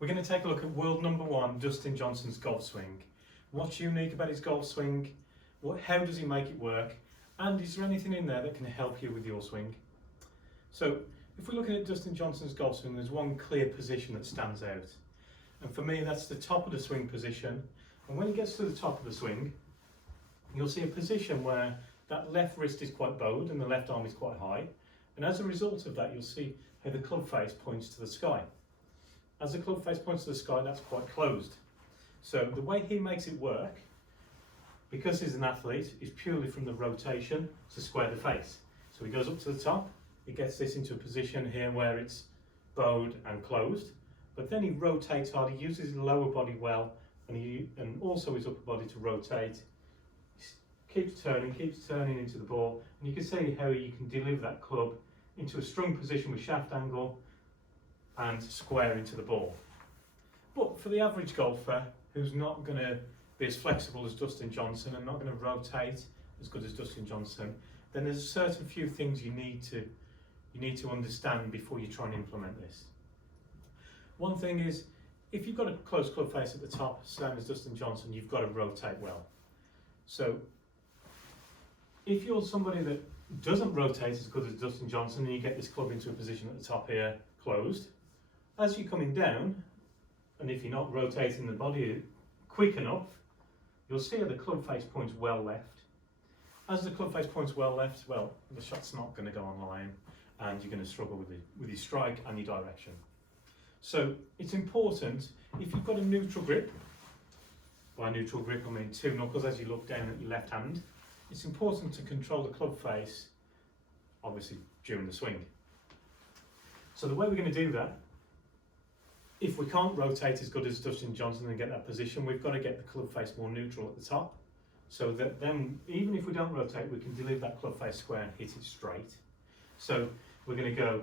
We're going to take a look at world number one, Dustin Johnson's golf swing. What's unique about his golf swing? How does he make it work? And is there anything in there that can help you with your swing? So if we're looking at Dustin Johnson's golf swing, there's one clear position that stands out. And for me, that's the top of the swing position. And when he gets to the top of the swing, you'll see a position where that left wrist is quite bowed and the left arm is quite high. And as a result of that, you'll see how the club face points to the sky. As the club face points to the sky, that's quite closed. So the way he makes it work, because he's an athlete, is purely from the rotation to square the face. So he goes up to the top, he gets this into a position here where it's bowed and closed, but then he rotates hard, he uses his lower body well, and also his upper body to rotate. He keeps turning into the ball, and you can see how you can deliver that club into a strong position with shaft angle and square into the ball. But for the average golfer who's not going to be as flexible as Dustin Johnson and not going to rotate as good as Dustin Johnson, then there's a certain few things you need to understand before you try and implement this. One thing is, if you've got a close club face at the top, same as Dustin Johnson, you've got to rotate well. So if you're somebody that doesn't rotate as good as Dustin Johnson and you get this club into a position at the top here, closed, as you're coming down, and if you're not rotating the body quick enough, you'll see how the club face points well left. As the club face points well left, well, the shot's not going to go on line and you're going to struggle with your strike and your direction. So it's important, if you've got a neutral grip, by neutral grip I mean two knuckles as you look down at your left hand, it's important to control the club face, obviously during the swing. So the way we're going to do that, if we can't rotate as good as Dustin Johnson and get that position, we've got to get the club face more neutral at the top, so that then, even if we don't rotate, we can deliver that club face square and hit it straight. So we're going to go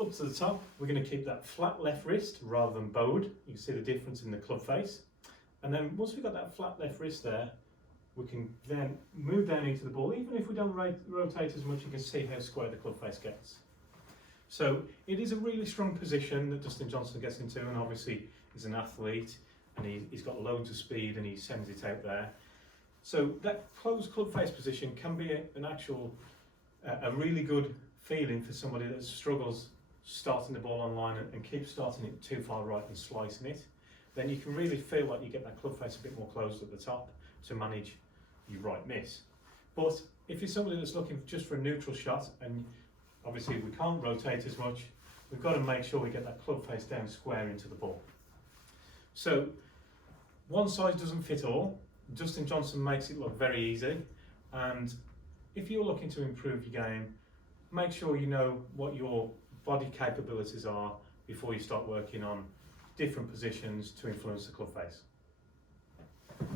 up to the top, we're going to keep that flat left wrist rather than bowed. You can see the difference in the club face. And then once we've got that flat left wrist there, we can then move down into the ball. Even if we don't rotate as much, you can see how square the club face gets. So it is a really strong position that Dustin Johnson gets into, and obviously he's an athlete and he's got loads of speed and he sends it out there. So that closed club face position can be a really good feeling for somebody that struggles starting the ball on line and keeps starting it too far right and slicing it. Then you can really feel like you get that club face a bit more closed at the top to manage your right miss. But if you're somebody that's looking just for a neutral shot, and obviously we can't rotate as much, we've got to make sure we get that club face down square into the ball. So one size doesn't fit all. Dustin Johnson makes it look very easy, and if you're looking to improve your game, make sure you know what your body capabilities are before you start working on different positions to influence the club face.